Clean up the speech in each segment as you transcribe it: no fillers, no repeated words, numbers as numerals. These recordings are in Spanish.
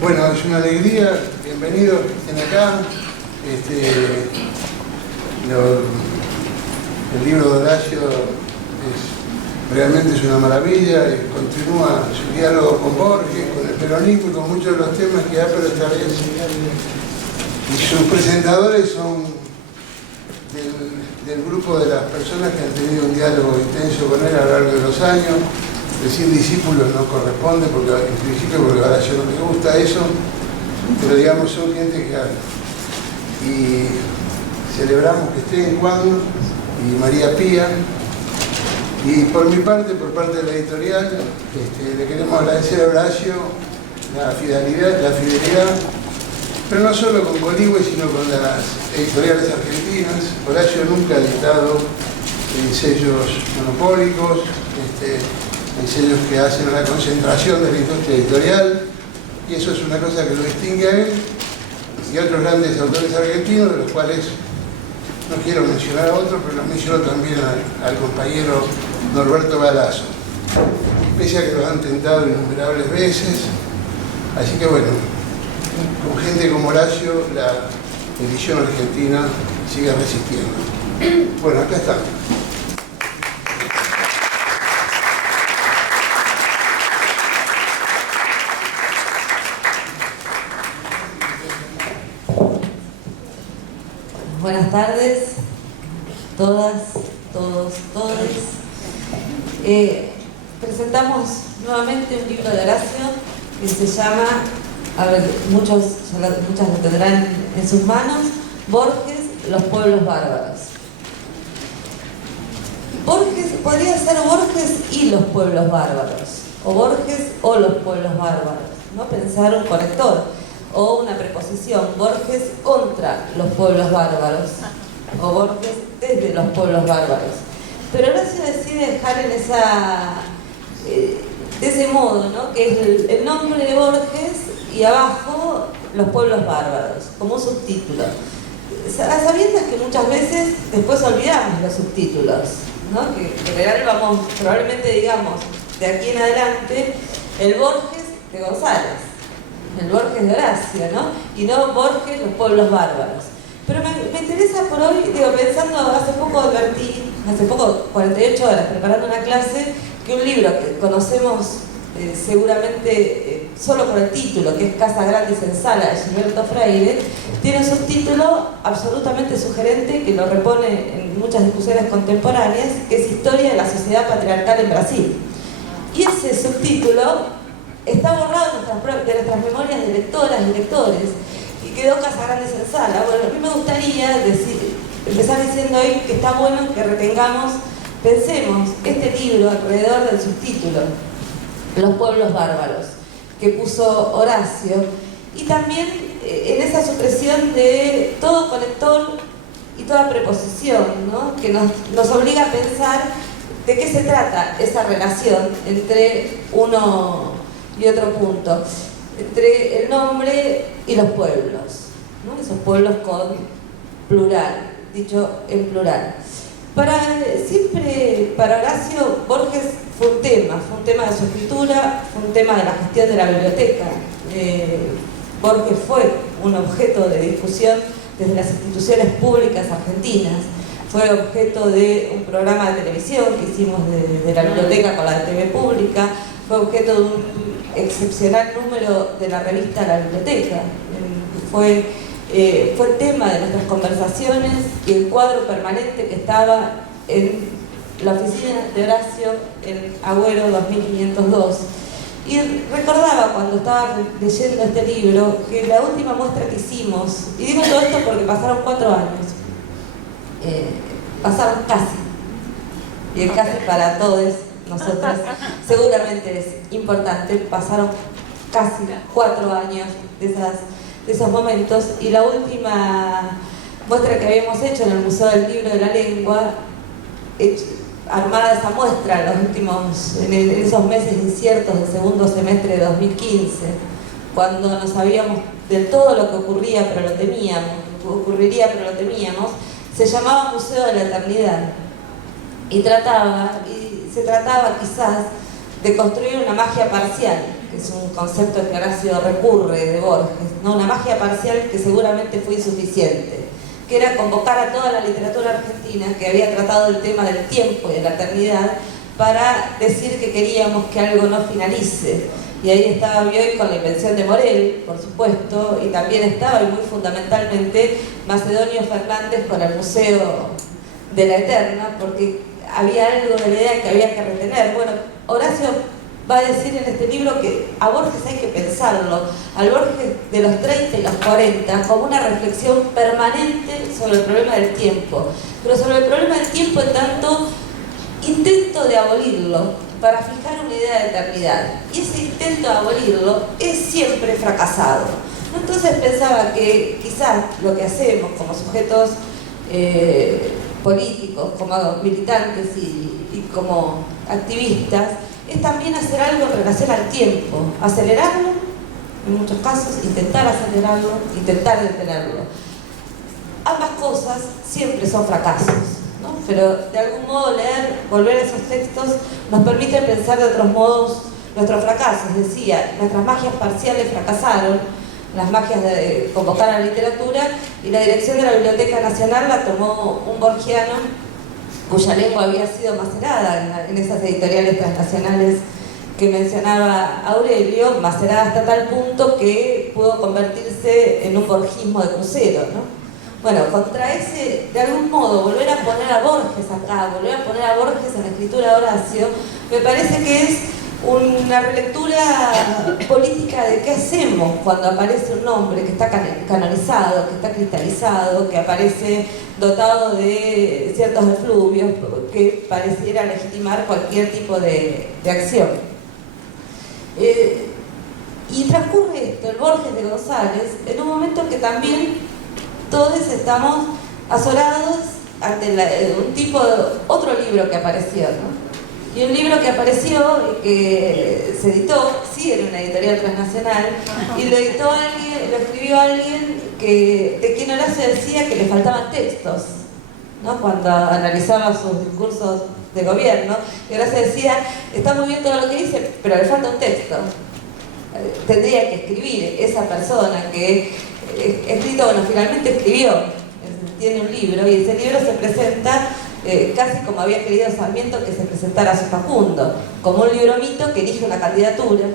Bueno, es una alegría, bienvenidos que estén acá. El libro de Horacio realmente es una maravilla, continúa su diálogo con Borges, con el peronismo y con muchos de los temas que da, pero esta vez. Y sus presentadores son del grupo de las personas que han tenido un diálogo intenso con él a lo largo de los años. Decir discípulos no corresponde, porque en principio porque a Horacio no le gusta eso, pero digamos son gente que habla. Y celebramos que estén Juan y María Pía. Y por mi parte, por parte de la editorial, le queremos agradecer a Horacio la fidelidad, pero no solo con Coligüe, sino con las editoriales argentinas. Horacio nunca ha editado sellos monopólicos, en sellos que hacen la concentración de la industria editorial, y eso es una cosa que lo distingue a él y a otros grandes autores argentinos, de los cuales no quiero mencionar a otros, pero los menciono también al compañero Norberto Galazo, pese a que los han tentado innumerables veces. Así que bueno, con gente como Horacio, la edición argentina sigue resistiendo. Bueno, acá estamos. Buenas tardes, todas, todos, todes. Presentamos nuevamente un libro de Horacio que se llama, muchas lo tendrán en sus manos, Borges, Los pueblos bárbaros. Borges, podría ser Borges y los pueblos bárbaros, o Borges o los pueblos bárbaros, ¿no? Pensar un conector. O una preposición, Borges contra los pueblos bárbaros, o Borges desde los pueblos bárbaros. Pero Horacio decide dejar en de ese modo, ¿no? Que es el nombre de Borges y abajo los pueblos bárbaros, como un subtítulo. A sabiendas que muchas veces después olvidamos los subtítulos, ¿no? Que en general probablemente digamos de aquí en adelante el Borges de González, el Borges de Horacio, ¿no? Y no Borges, los pueblos bárbaros. Pero me interesa por hoy, pensando, hace poco advertí, 48 horas, preparando una clase, que un libro que conocemos seguramente solo por el título, que es Casa Grande y Senzala, de Gilberto Freire, tiene un subtítulo absolutamente sugerente que lo repone en muchas discusiones contemporáneas, que es Historia de la Sociedad Patriarcal en Brasil. Y ese subtítulo está borrado de nuestras memorias de lectoras y lectores y quedó Casa Grande y Senzala. Bueno, a mí me gustaría empezar diciendo hoy que está bueno que pensemos este libro alrededor del subtítulo, Los pueblos bárbaros, que puso Horacio, y también en esa supresión de todo conector y toda preposición, ¿no? Que nos obliga a pensar de qué se trata esa relación entre uno y otro punto, entre el nombre y los pueblos, ¿no? Esos pueblos con plural, dicho en plural. Para Horacio, Borges fue un tema de su escritura, fue un tema de la gestión de la biblioteca. Borges fue un objeto de discusión desde las instituciones públicas argentinas, fue objeto de un programa de televisión que hicimos de la biblioteca con la TV pública, fue objeto de un excepcional número de la revista La Biblioteca, fue tema de nuestras conversaciones y el cuadro permanente que estaba en la oficina de Horacio en Agüero 2502. Y recordaba cuando estaba leyendo este libro que la última muestra que hicimos, y digo todo esto porque pasaron 4 años, pasaron casi, y el casi para todos nosotros seguramente es importante, pasaron casi 4 años de esos momentos, y la última muestra que habíamos hecho en el Museo del Libro de la Lengua, armada esa muestra en esos meses inciertos del segundo semestre de 2015, cuando no sabíamos del todo lo que ocurría, pero lo temíamos, se llamaba Museo de la Eternidad, y se trataba quizás de construir una magia parcial que es un concepto que Horacio recurre de Borges, ¿no? Una magia parcial que seguramente fue insuficiente, que era convocar a toda la literatura argentina que había tratado el tema del tiempo y de la eternidad para decir que queríamos que algo no finalice. Y ahí estaba Bioy con la invención de Morel, por supuesto, y también estaba, y muy fundamentalmente, Macedonio Fernández con el Museo de la Eterna, porque había algo de la idea que había que retener. Bueno, Horacio va a decir en este libro que a Borges hay que pensarlo, al Borges de los 30 y los 40, como una reflexión permanente sobre el problema del tiempo, pero sobre el problema del tiempo en tanto intento de abolirlo para fijar una idea de eternidad, y ese intento de abolirlo es siempre fracasado. Entonces pensaba que quizás lo que hacemos como sujetos políticos, como militantes y como activistas, es también hacer algo en relación al tiempo, acelerarlo, en muchos casos, intentar acelerarlo, intentar detenerlo. Ambas cosas siempre son fracasos, ¿no? Pero de algún modo leer, volver a esos textos nos permite pensar de otros modos nuestros fracasos. Decía, nuestras magias parciales fracasaron, las magias de convocar a la literatura, y la dirección de la Biblioteca Nacional la tomó un borgiano cuya lengua había sido macerada en esas editoriales transnacionales que mencionaba Aurelio, macerada hasta tal punto que pudo convertirse en un borgismo de crucero, ¿no? Bueno, contra ese, de algún modo, volver a poner a Borges acá, volver a poner a Borges en la escritura de Horacio, me parece que es una relectura política de qué hacemos cuando aparece un nombre que está canonizado, que está cristalizado, que aparece dotado de ciertos efluvios, que pareciera legitimar cualquier tipo de acción. Y transcurre esto, el Borges de González, en un momento que también todos estamos azorados ante otro libro que apareció, ¿no? Y un libro que apareció y que se editó, sí, en una editorial transnacional, y lo escribió alguien de quien Horacio decía que le faltaban textos, ¿no? Cuando analizaba sus discursos de gobierno, y Horacio decía, está muy bien todo lo que dice, pero le falta un texto. Tendría que escribir esa persona que escrito, bueno, finalmente escribió, tiene un libro, y ese libro se presenta casi como había querido Sarmiento que se presentara a su Facundo, como un libro mito que elige una candidatura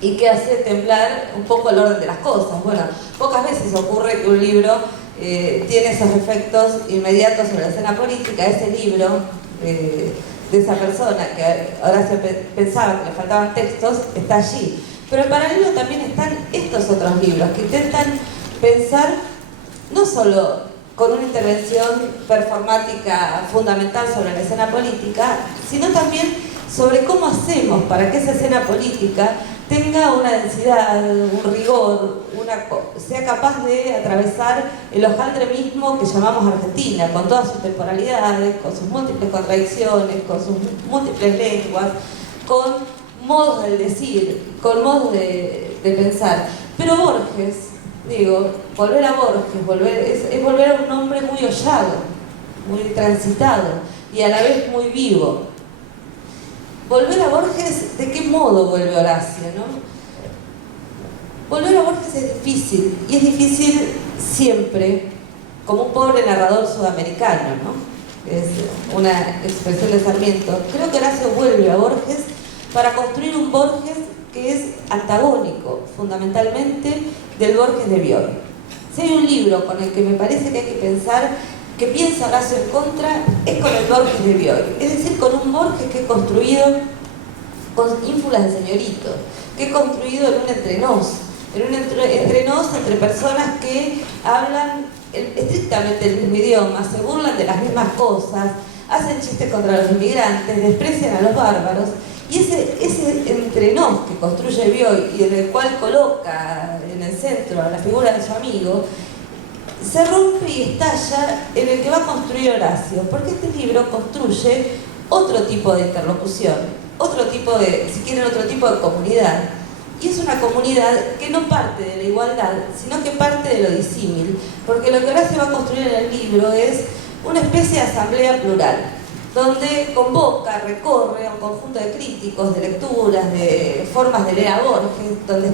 y que hace temblar un poco el orden de las cosas. Bueno, pocas veces ocurre que un libro tiene esos efectos inmediatos sobre la escena política. Ese libro de esa persona que Horacio pensaba que le faltaban textos está allí. Pero en paralelo también están estos otros libros que intentan pensar no solo con una intervención performática fundamental sobre la escena política, sino también sobre cómo hacemos para que esa escena política tenga una densidad, un rigor, sea capaz de atravesar el hojaldre mismo que llamamos Argentina, con todas sus temporalidades, con sus múltiples contradicciones, con sus múltiples lenguas, con modos de decir, con modos de pensar. Pero Borges, volver a Borges es volver a un hombre muy hollado, muy transitado y a la vez muy vivo. Volver a Borges, ¿de qué modo vuelve Horacio, no? Volver a Borges es difícil, y es difícil siempre, como un pobre narrador sudamericano, ¿no? Es una expresión de Sarmiento. Creo que Horacio vuelve a Borges para construir un Borges que es antagónico, fundamentalmente, del Borges de Bioy. Si hay un libro con el que me parece que hay que pensar, que piensa Horacio en contra, es con el Borges de Bioy. Es decir, con un Borges que es construido con ínfulas de señorito, que es construido en un entrenos entre personas que hablan estrictamente el mismo idioma, se burlan de las mismas cosas, hacen chistes contra los inmigrantes, desprecian a los bárbaros. Y ese entrenos que construye Bioy y en el cual coloca en el centro a la figura de su amigo, se rompe y estalla en el que va a construir Horacio, porque este libro construye otro tipo de interlocución, otro tipo de comunidad. Y es una comunidad que no parte de la igualdad, sino que parte de lo disímil, porque lo que Horacio va a construir en el libro es una especie de asamblea plural. donde convoca, recorre a un conjunto de críticos, de lecturas, de formas de leer a Borges, donde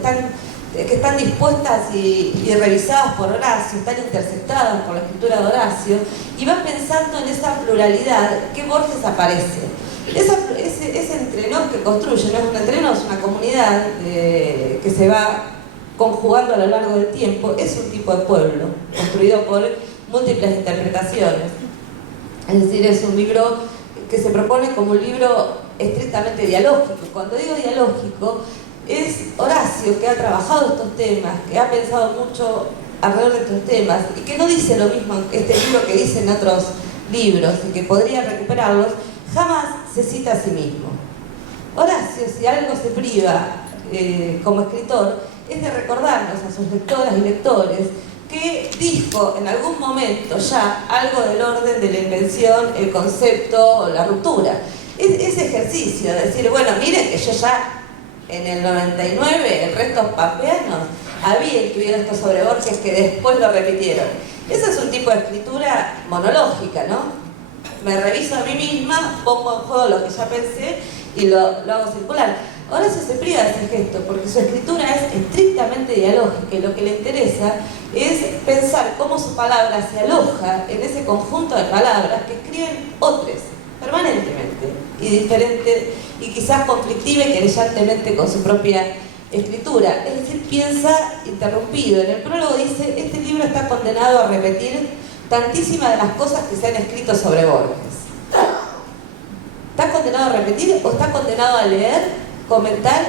que están dispuestas y revisadas por Horacio, están interceptadas por la escritura de Horacio, y va pensando en esa pluralidad que Borges aparece. Ese entrenó que construye, no es un entrenó, es una comunidad que se va conjugando a lo largo del tiempo, es un tipo de pueblo, construido por múltiples interpretaciones. Es decir, es un libro que se propone como un libro estrictamente dialógico. Cuando digo dialógico, es Horacio que ha trabajado estos temas, que ha pensado mucho alrededor de estos temas, y que no dice lo mismo en este libro que dice en otros libros, y que podría recuperarlos, jamás se cita a sí mismo. Horacio, si algo se priva como escritor, es de recordarnos a sus lectoras y lectores que dijo en algún momento ya algo del orden de la invención, el concepto, la ruptura. Ese ejercicio de decir, bueno, miren que yo ya en el 99, el resto pampeanos, había incluido esto sobre Borges que después lo repitieron. Ese es un tipo de escritura monológica, ¿no? Me reviso a mí misma, pongo en juego lo que ya pensé y lo hago circular. Horacio se priva de ese gesto porque su escritura es estrictamente dialógica y lo que le interesa es pensar cómo su palabra se aloja en ese conjunto de palabras que escriben otros permanentemente y diferente y quizás conflictiva y querellantemente con su propia escritura. Es decir, piensa interrumpido. En el prólogo dice, este libro está condenado a repetir tantísimas de las cosas que se han escrito sobre Borges. ¿Está condenado a repetir o está condenado a leer, comentar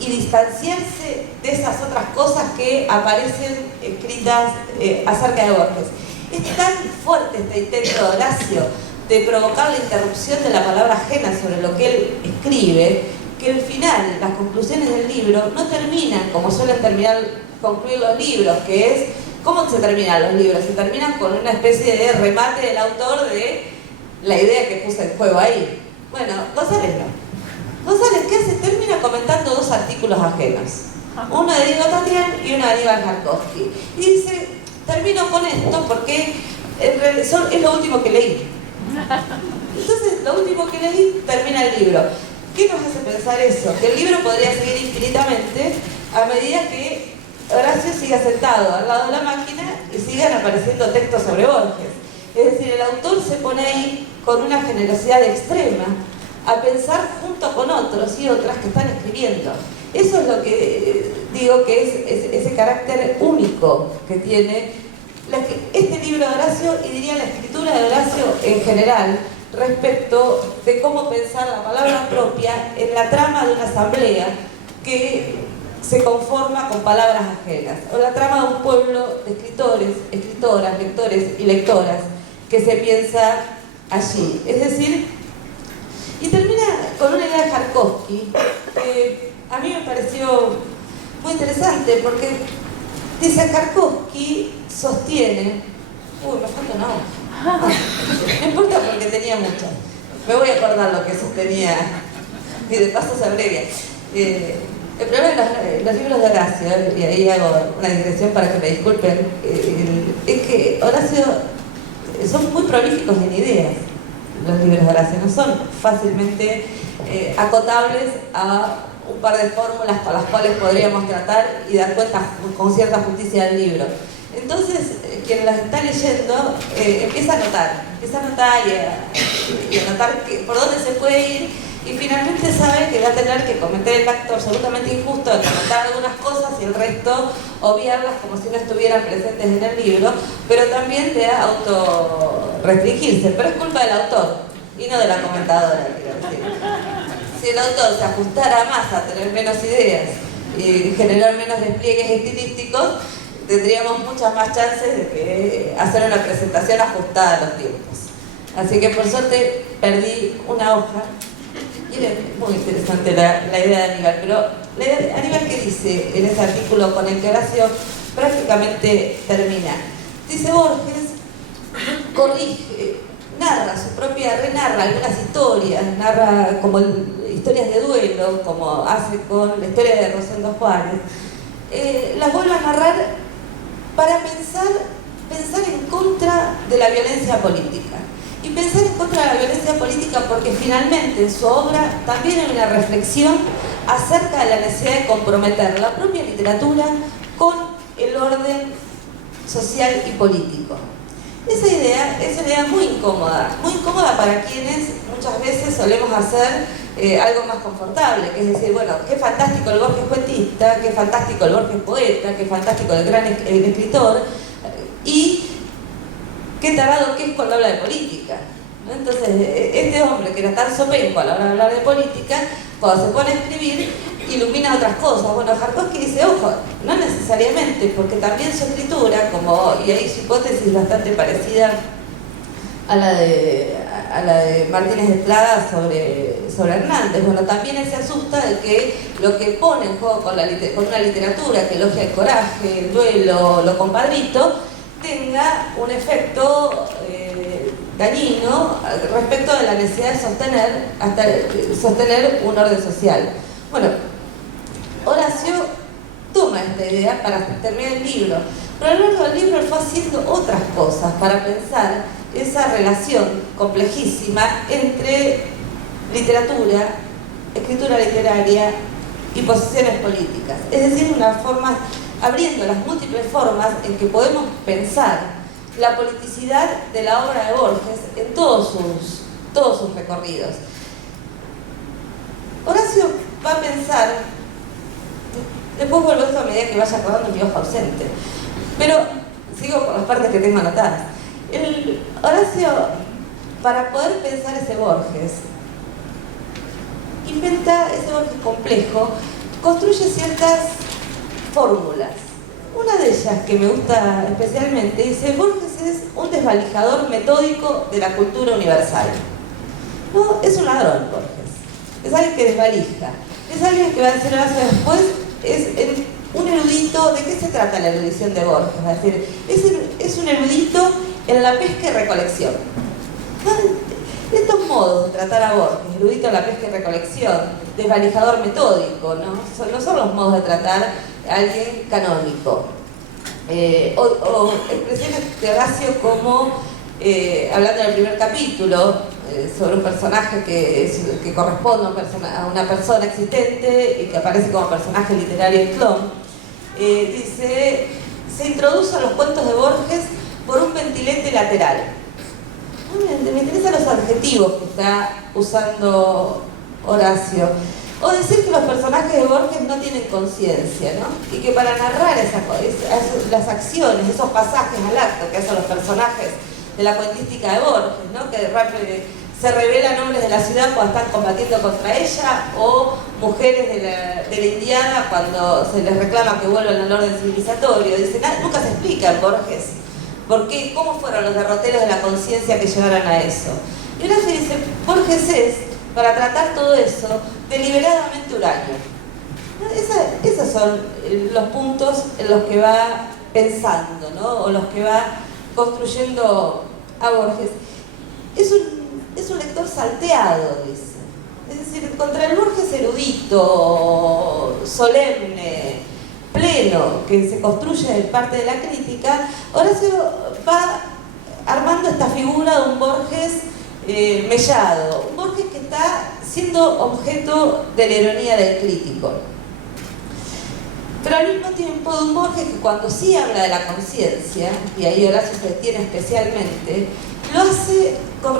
y distanciarse de esas otras cosas que aparecen escritas acerca de Borges? Es tan fuerte este intento de Horacio de provocar la interrupción de la palabra ajena sobre lo que él escribe, que al final las conclusiones del libro no terminan como suelen concluir los libros, que es, ¿cómo se terminan los libros? Se terminan con una especie de remate del autor de la idea que puse en juego ahí. Bueno, González no. González, ¿qué hace? Termina comentando dos artículos ajenos. Uno de Diego Tatián y uno de Aníbal Jarkovsky. Y dice, termino con esto porque es lo último que leí. Entonces, lo último que leí termina el libro. ¿Qué nos hace pensar eso? Que el libro podría seguir infinitamente a medida que Horacio siga sentado al lado de la máquina y sigan apareciendo textos sobre Borges. Es decir, el autor se pone ahí con una generosidad extrema a pensar junto con otros y otras que están escribiendo. Eso es lo que digo que es ese carácter único que tiene este libro de Horacio y diría la escritura de Horacio en general respecto de cómo pensar la palabra propia en la trama de una asamblea que se conforma con palabras ajenas, o la trama de un pueblo de escritores, escritoras, lectores y lectoras que se piensa allí. Es decir, y termina con una idea de Jarkovsky que a mí me pareció muy interesante porque dice, Jarkovsky sostiene, me falta una hoja, no importa porque tenía muchas, me voy a acordar lo que sostenía y de paso se abrevia. El problema de los libros de Horacio, y ahí hago una digresión para que me disculpen, es que Horacio son muy prolíficos en ideas. Los libros de Horacio no son fácilmente acotables a un par de fórmulas con las cuales podríamos tratar y dar cuenta con cierta justicia del libro. Entonces, quien las está leyendo empieza a notar y a notar por dónde se puede ir, y finalmente sabe que va a tener que cometer el acto absolutamente injusto de comentar algunas cosas y el resto obviarlas como si no estuvieran presentes en el libro, pero también de autorrestringirse. Pero es culpa del autor y no de la comentadora, quiero decir. Si el autor se ajustara más a tener menos ideas y generar menos despliegues estilísticos, tendríamos muchas más chances de hacer una presentación ajustada a los tiempos. Así que por suerte perdí una hoja. Y es muy interesante la idea de Aníbal, pero la idea de Aníbal, ¿qué dice en ese artículo con el que Horacio prácticamente termina? Dice, Borges corrige, renarra algunas historias, narra como historias de duelo, como hace con la historia de Rosendo Juárez, las vuelve a narrar para pensar en contra de la violencia política. y pensar en contra de la violencia política porque finalmente en su obra también hay una reflexión acerca de la necesidad de comprometer la propia literatura con el orden social y político. Esa idea es una idea muy incómoda para quienes muchas veces solemos hacer algo más confortable, que es decir, bueno, qué fantástico el Borges cuentista, qué fantástico el Borges poeta, qué fantástico el gran escritor, y qué tarado que es cuando habla de política, ¿no? Entonces, este hombre que era tan sopenco a la hora de hablar de política, cuando se pone a escribir, ilumina otras cosas. Bueno, Tarkovsky dice, ojo, no necesariamente, porque también su escritura, y hay su hipótesis bastante parecida a la de Martínez de Estrada sobre Hernández. Bueno, también él se asusta de que lo que pone en juego con una literatura que elogia el coraje, el duelo, lo compadrito, tenga un efecto dañino respecto de la necesidad de sostener un orden social. Bueno, Horacio toma esta idea para terminar el libro, pero a lo largo del libro él fue haciendo otras cosas para pensar esa relación complejísima entre literatura, escritura literaria y posiciones políticas. Es decir, abriendo las múltiples formas en que podemos pensar la politicidad de la obra de Borges en todos sus recorridos. Horacio va a pensar, después vuelvo a esto a medida que vaya acordando mi hoja ausente, pero sigo con las partes que tengo anotadas. Horacio, para poder pensar ese Borges, inventa ese Borges complejo, construye ciertas fórmulas. Una de ellas que me gusta especialmente dice: Borges es un desvalijador metódico de la cultura universal. No, es un ladrón Borges, es alguien que desvalija, es alguien que va a decir Horacio después, es un erudito. ¿De qué se trata la erudición de Borges? Va a decir, es un erudito en la pesca y recolección. Estos modos de tratar a Borges, erudito en la pesca y recolección, desvalijador metódico, no son los modos de tratar a alguien canónico. O expresiones de Horacio como, hablando en el primer capítulo, sobre un personaje que corresponde a una persona existente y que aparece como personaje literario en clon, dice: se introduce a los cuentos de Borges por un ventilete lateral. Me interesan los adjetivos que está usando Horacio. O decir que los personajes de Borges no tienen conciencia, ¿no? Y que para narrar las acciones, esos pasajes al acto que hacen los personajes de la cuentística de Borges, ¿no? Que se revelan hombres de la ciudad cuando están combatiendo contra ella, o mujeres de la Indiana cuando se les reclama que vuelvan al orden civilizatorio. Dice, nunca se explica en Borges por qué, cómo fueron los derroteros de la conciencia que llevaron a eso. Y Horacio dice, Borges es, para tratar todo eso, deliberadamente huraño. Esos son los puntos en los que va pensando, ¿no? O los que va construyendo a Borges. Es un lector salteado, dice. Es decir, contra el Borges erudito, solemne, pleno, que se construye en parte de la crítica, Horacio va armando esta figura de un Borges mellado, un Borges que está siendo objeto de la ironía del crítico. Pero al mismo tiempo de un Borges que cuando sí habla de la conciencia, y ahí Horacio se detiene especialmente, lo hace con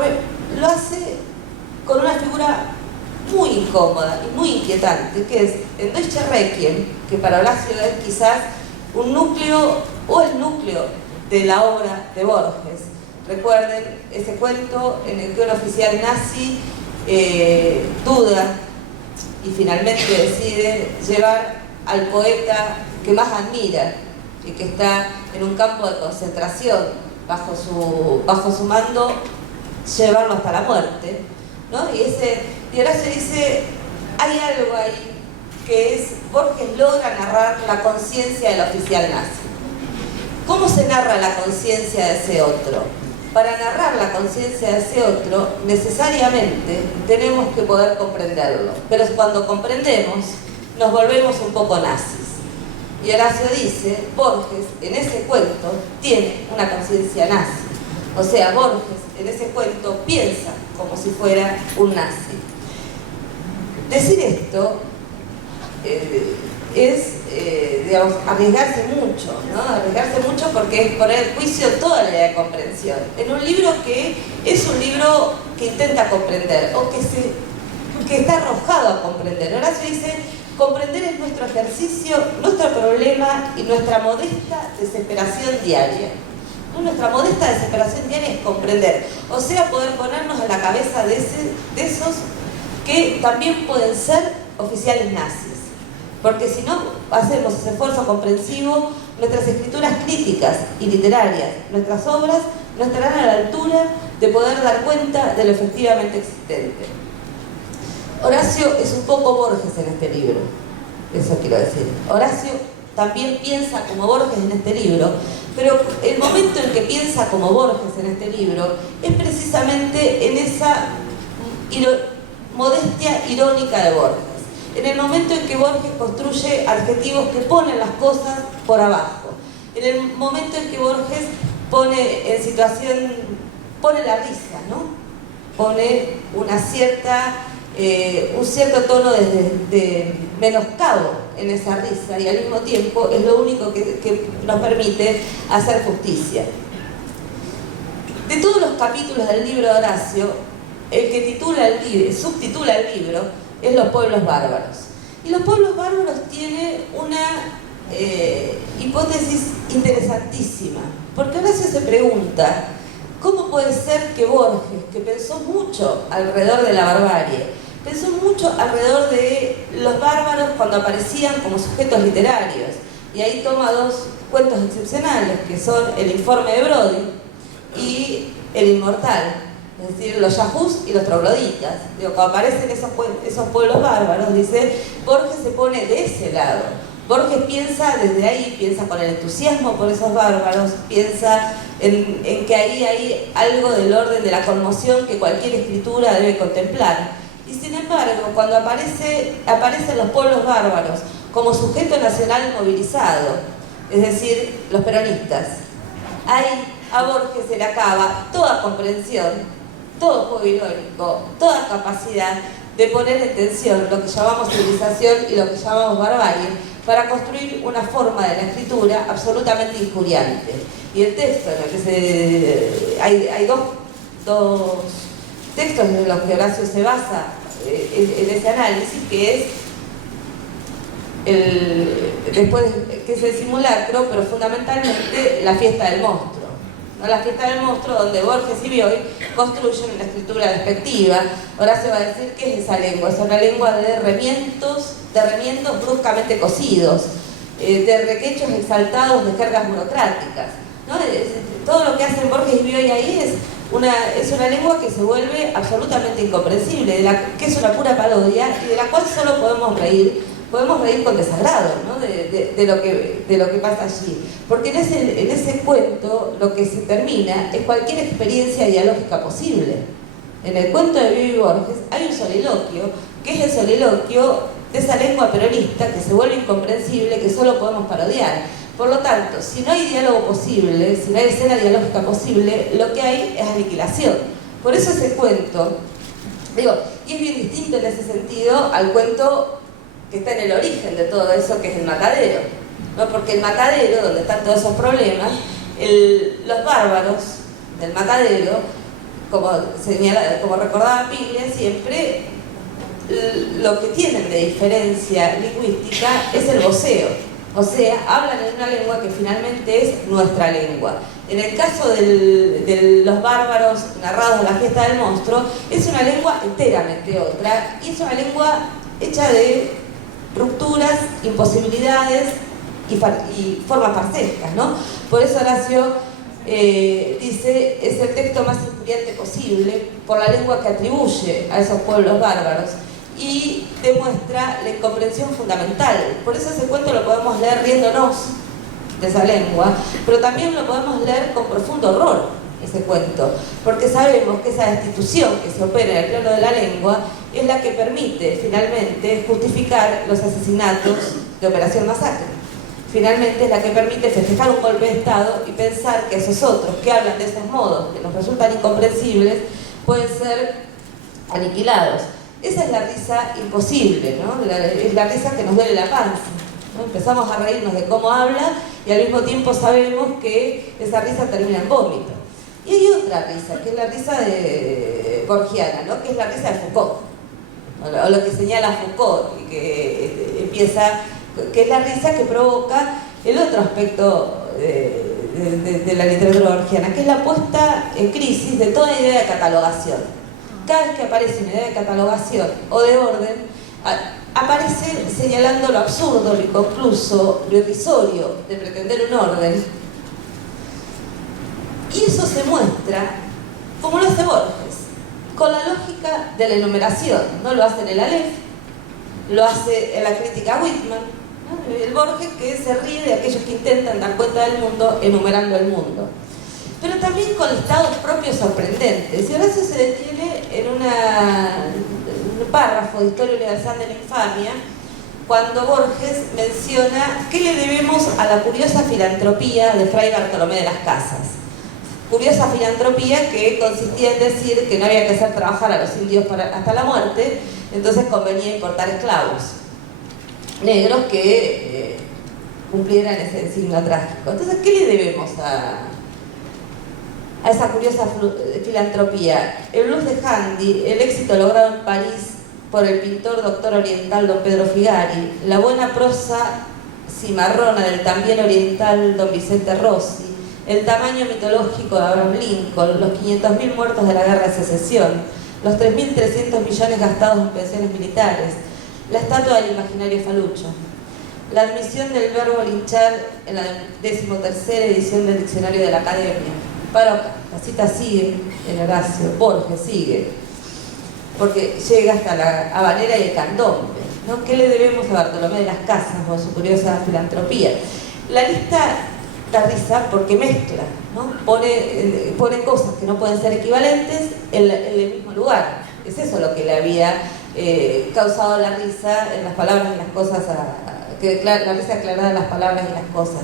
una figura muy incómoda y muy inquietante, que es en Deutsche Requiem, que para Horacio es quizás un núcleo o el núcleo de la obra de Borges. Recuerden ese cuento en el que un oficial nazi duda y finalmente decide llevar al poeta que más admira y que está en un campo de concentración bajo su mando, llevarlo hasta la muerte, ¿no? Y Horacio dice, hay algo ahí que es, Borges logra narrar la conciencia del oficial nazi. ¿Cómo se narra la conciencia de ese otro? Para narrar la conciencia de ese otro, necesariamente tenemos que poder comprenderlo. Pero cuando comprendemos, nos volvemos un poco nazis. Y Horacio dice, Borges, en ese cuento, tiene una conciencia nazi. O sea, Borges en ese cuento piensa como si fuera un nazi. Decir esto es, digamos, arriesgarse mucho, ¿no? Arriesgarse mucho porque es poner en juicio toda la idea de comprensión. En un libro que es un libro que intenta comprender, o que está arrojado a comprender. Horacio dice, comprender es nuestro ejercicio, nuestro problema y nuestra modesta desesperación diaria. ¿No? Nuestra modesta desesperación diaria es comprender, o sea, poder ponernos en la cabeza de esos que también pueden ser oficiales nazis. Porque si no hacemos ese esfuerzo comprensivo, nuestras escrituras críticas y literarias, nuestras obras, no estarán a la altura de poder dar cuenta de lo efectivamente existente. Horacio es un poco Borges en este libro, eso quiero decir. Horacio también piensa como Borges en este libro, pero el momento en que piensa como Borges en este libro es precisamente en esa modestia irónica de Borges. En el momento en que Borges construye adjetivos que ponen las cosas por abajo. En el momento en que Borges pone en situación, pone la risa, ¿no? Pone un cierto tono de menoscabo en esa risa, y al mismo tiempo es lo único que nos permite hacer justicia. De todos los capítulos del libro de Horacio, el que subtitula el libro es Los pueblos bárbaros. Y los pueblos bárbaros tiene una hipótesis interesantísima, porque Horacio se pregunta ¿cómo puede ser que Borges, que pensó mucho alrededor de la barbarie, pensó mucho alrededor de los bárbaros cuando aparecían como sujetos literarios, y ahí toma dos cuentos excepcionales que son El informe de Brody y El inmortal, es decir, los yahús y los trogloditas? Digo, cuando aparecen esos pueblos bárbaros, dice, Borges se pone de ese lado. Borges piensa desde ahí, piensa con el entusiasmo por esos bárbaros, piensa en que ahí hay algo del orden de la conmoción que cualquier escritura debe contemplar. Y sin embargo, cuando aparecen los pueblos bárbaros como sujeto nacional movilizado, es decir, los peronistas, ahí a Borges se le acaba toda comprensión, todo juego irónico, toda capacidad de poner en tensión lo que llamamos civilización y lo que llamamos barbarie, para construir una forma de la escritura absolutamente injuriante. Y el texto en el que hay dos textos en los que Horacio se basa en ese análisis, que es que es el simulacro, pero fundamentalmente la fiesta del monstruo. ¿No? La fiesta del monstruo, donde Borges y Bioy construyen una escritura despectiva. Horacio va a decir que es esa lengua, es una lengua de remiendos bruscamente cosidos, de requechos exaltados de jergas burocráticas, ¿no? Todo lo que hacen Borges y Bioy ahí es una lengua que se vuelve absolutamente incomprensible, que es una pura parodia y de la cual solo podemos reír con desagrado, ¿no? de lo que pasa allí. Porque en ese cuento lo que se termina es cualquier experiencia dialógica posible. En el cuento de Bioy y Borges hay un soliloquio, que es el soliloquio de esa lengua peronista que se vuelve incomprensible, que solo podemos parodiar. Por lo tanto, si no hay diálogo posible, si no hay escena dialógica posible, lo que hay es aniquilación. Por eso ese cuento, y es bien distinto en ese sentido al cuento que está en el origen de todo eso, que es el matadero, ¿no? Porque el matadero, donde están todos esos problemas, los bárbaros del matadero, como recordaba Piglia siempre, lo que tienen de diferencia lingüística es el voceo. O sea, hablan en una lengua que finalmente es nuestra lengua. En el caso de los bárbaros narrados en la fiesta del monstruo, es una lengua enteramente otra, y es una lengua hecha de rupturas, imposibilidades y formas farsescas, ¿no? Por eso Horacio dice, es el texto más injuriante posible por la lengua que atribuye a esos pueblos bárbaros, y demuestra la incomprensión fundamental. Por eso ese cuento lo podemos leer riéndonos de esa lengua, pero también lo podemos leer con profundo horror, ese cuento, porque sabemos que esa destitución que se opera en el plano de la lengua es la que permite finalmente justificar los asesinatos de Operación Masacre. finalmente es la que permite festejar un golpe de Estado y pensar que esos otros que hablan de esos modos, que nos resultan incomprensibles, pueden ser aniquilados. Esa es la risa imposible, ¿no? Es la risa que nos duele la panza, ¿no? Empezamos a reírnos de cómo habla y al mismo tiempo sabemos que esa risa termina en vómito. Y hay otra risa, que es la risa borgiana, ¿no? Que es la risa de Foucault, o lo que señala Foucault, y que empieza, que es la risa que provoca el otro aspecto de la literatura borgiana, que es la puesta en crisis de toda idea de catalogación. Cada vez que aparece una idea de catalogación o de orden, aparece señalando lo absurdo, lo inconcluso, lo irrisorio de pretender un orden. Y eso se muestra, como lo hace Borges, con la lógica de la enumeración. No lo hace en el Aleph, lo hace en la crítica a Whitman, ¿no? El Borges que se ríe de aquellos que intentan dar cuenta del mundo enumerando el mundo. Pero también con estados propios sorprendentes. Y Horacio se detiene en un párrafo de Historia Universal de la Infamia, cuando Borges menciona qué le debemos a la curiosa filantropía de Fray Bartolomé de las Casas. Curiosa filantropía que consistía en decir que no había que hacer trabajar a los indios hasta la muerte, entonces convenía importar esclavos negros que cumplieran ese signo trágico. Entonces, ¿qué le debemos a esa curiosa filantropía? El blues de Handy, el éxito logrado en París por el pintor doctor oriental don Pedro Figari, la buena prosa cimarrona del también oriental don Vicente Rossi, el tamaño mitológico de Abraham Lincoln, los 500.000 muertos de la Guerra de Secesión, los 3.300 millones gastados en pensiones militares, la estatua del imaginario falucho, la admisión del verbo linchar en la 13ª edición del diccionario de la Academia. Paroca, la cita sigue en Horacio, Borges sigue, porque llega hasta la habanera y el candombe, ¿no? ¿Qué le debemos a Bartolomé de las Casas o a su curiosa filantropía? La lista da risa porque mezcla, ¿no? Pone cosas que no pueden ser equivalentes en el mismo lugar. Es eso lo que le había causado la risa en las palabras y las cosas, la risa aclarada en las palabras y las cosas.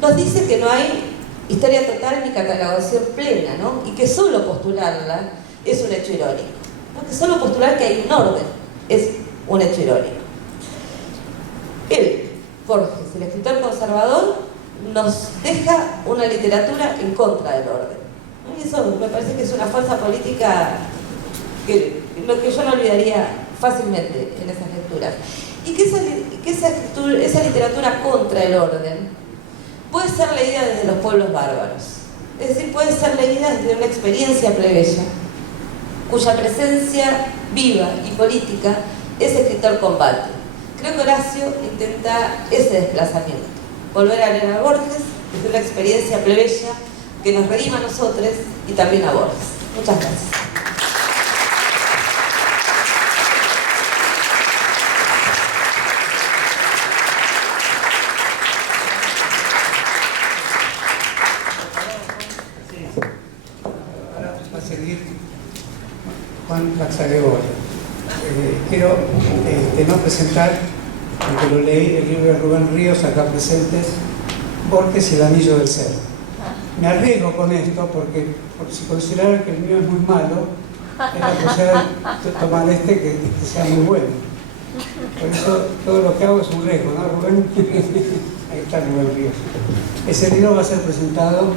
Nos dice que no hay historia total ni catalogación plena, ¿no? Y que solo postularla es un hecho irónico, ¿no? Que solo postular que hay un orden es un hecho irónico. Él, Borges, el escritor conservador, nos deja una literatura en contra del orden, ¿no? Y eso me parece que es una fuerza política que yo no olvidaría fácilmente en esas lecturas. Y que esa literatura contra el orden puede ser leída desde los pueblos bárbaros. Es decir, puede ser leída desde una experiencia plebeya, cuya presencia viva y política ese escritor combate. Creo que Horacio intenta ese desplazamiento, volver a leer a Borges desde una experiencia plebeya que nos redima a nosotros y también a Borges. Muchas gracias. Juan Laxagregori. Quiero no presentar, aunque lo leí, el libro de Rubén Ríos, acá presentes, Borges y el anillo del ser. Me arriesgo con esto porque si consideraran que el mío es muy malo, era posible tomar que sea muy bueno. Por eso todo lo que hago es un riesgo, ¿no, Rubén? Ahí está Rubén Ríos. Ese libro va a ser presentado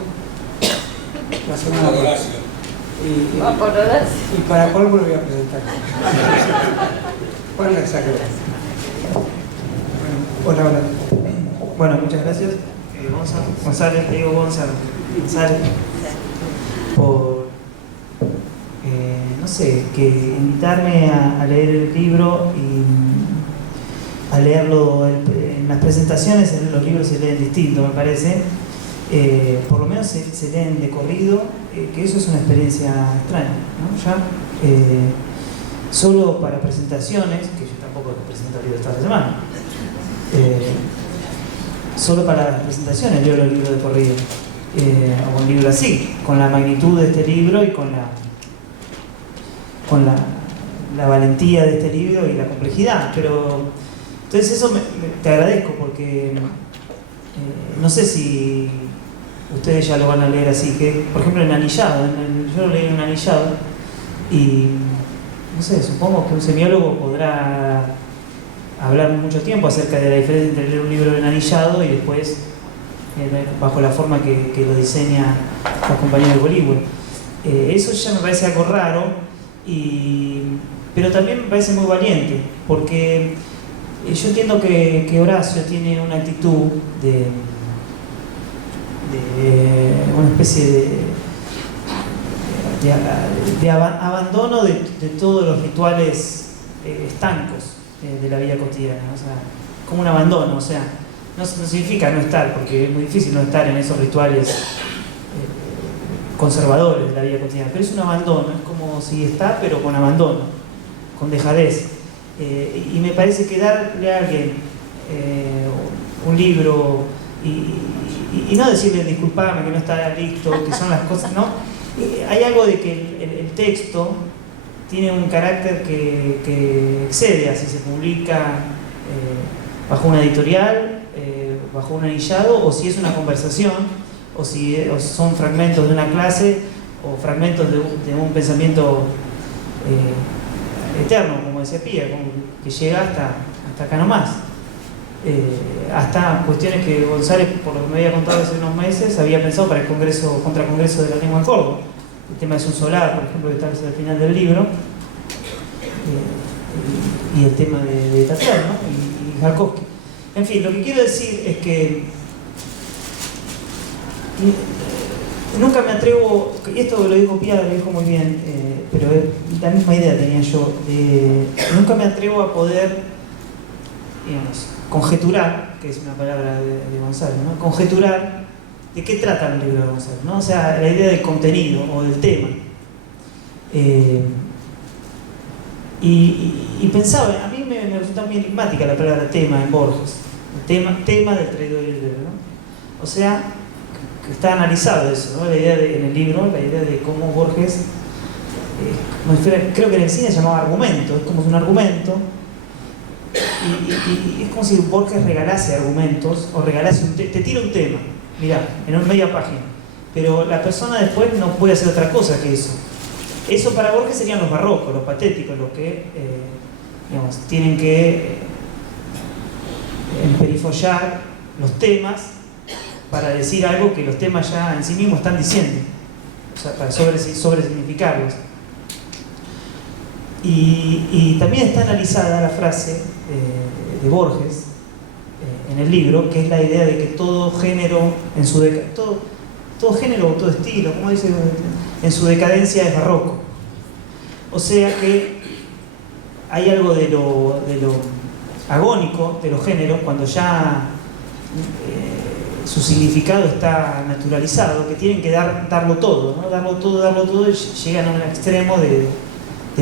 la semana próxima. Y para colmo lo voy a presentar. Juan Laxagregori. Hola. Bueno, muchas gracias, González, Diego González, por, no sé, que invitarme a leer el libro y a leerlo en las presentaciones. En los libros se leen distinto, me parece. Por lo menos se leen de corrido, que eso es una experiencia extraña, ¿no? Ya, solo para presentaciones, que yo tampoco presento libros esta semana, solo para las presentaciones leo los libros de corrido, o un libro así, con la magnitud de este libro y con la valentía de este libro y la complejidad. Pero entonces eso te agradezco, porque No sé si ustedes ya lo van a leer así, que por ejemplo en Anillado, yo lo leí en Anillado y no sé, supongo que un semiólogo podrá hablar mucho tiempo acerca de la diferencia entre leer un libro en Anillado y después bajo la forma que lo diseña los compañeros de Bolívar. Eso ya me parece algo raro, pero también me parece muy valiente, porque yo entiendo que Horacio tiene una actitud de una especie de abandono de todos los rituales estancos de la vida cotidiana, o sea, como un abandono, o sea, no significa no estar, porque es muy difícil no estar en esos rituales conservadores de la vida cotidiana, pero es un abandono, es como si está, pero con abandono, con dejadez. Y me parece que darle a alguien un libro y no decirle disculpame que no está listo, que son las cosas, ¿no? Hay algo de que el texto tiene un carácter que excede a si se publica bajo una editorial, bajo un anillado, o si es una conversación, o si son fragmentos de una clase, o fragmentos de un pensamiento eterno, como decía Pía, que llega hasta acá nomás. Hasta cuestiones que González, por lo que me había contado hace unos meses, había pensado para el contracongreso de la lengua en Córdoba. El tema de un solar, por ejemplo, que está al final del libro, y el tema de Tatar, ¿no? y Jarkovsky. En fin, lo que quiero decir es que nunca me atrevo, y esto lo dijo Pía, lo dijo muy bien, pero la misma idea tenía yo, nunca me atrevo a poder, digamos, conjeturar, que es una palabra de González, ¿no? Conjeturar de qué trata el libro de González, ¿no? O sea, la idea del contenido o del tema. Y pensaba, a mí me resulta muy enigmática la palabra tema en Borges, el tema del traidor y el héroe, ¿no? O sea, que está analizado eso, ¿no? La idea en el libro, la idea de cómo Borges, creo que en el cine se llamaba argumento, es como un argumento, y es como si Borges regalase argumentos, o regalase te tira un tema, mirá, en una media página, pero la persona después no puede hacer otra cosa que eso. Eso para Borges serían los barrocos, los patéticos, los que digamos, tienen que emperifollar los temas para decir algo que los temas ya en sí mismos están diciendo, o sea, para sobresignificarlos. Y también está analizada la frase de Borges en el libro, que es la idea de que todo género, todo género o todo estilo, como dice, en su decadencia es barroco. O sea que hay algo de lo agónico de los géneros, cuando ya su significado está naturalizado, que tienen que darlo todo, ¿no? Darlo todo, y llegan a un extremo de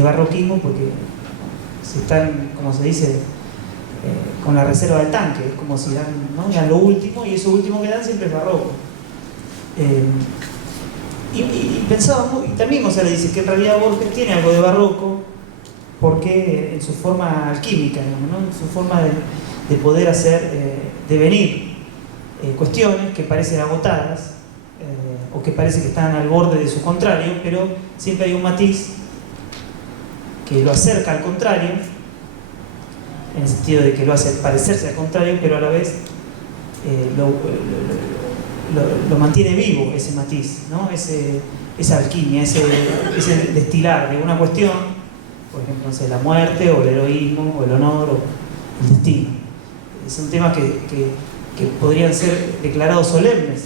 barroquismo, porque se están, como se dice, con la reserva del tanque, es como si dan, ¿no? Dan lo último, y eso último que dan siempre es barroco. Y pensaba, y también González dice que en realidad Borges tiene algo de barroco, porque en su forma alquímica, ¿no? En su forma de poder hacer devenir cuestiones que parecen agotadas, o que parece que están al borde de su contrario, pero siempre hay un matiz que lo acerca al contrario, en el sentido de que lo hace parecerse al contrario, pero a la vez lo mantiene vivo ese matiz, ¿no? Esa alquimia, ese destilar de una cuestión, por ejemplo, no sé, la muerte, o el heroísmo, o el honor, o el destino. Son temas que podrían ser declarados solemnes.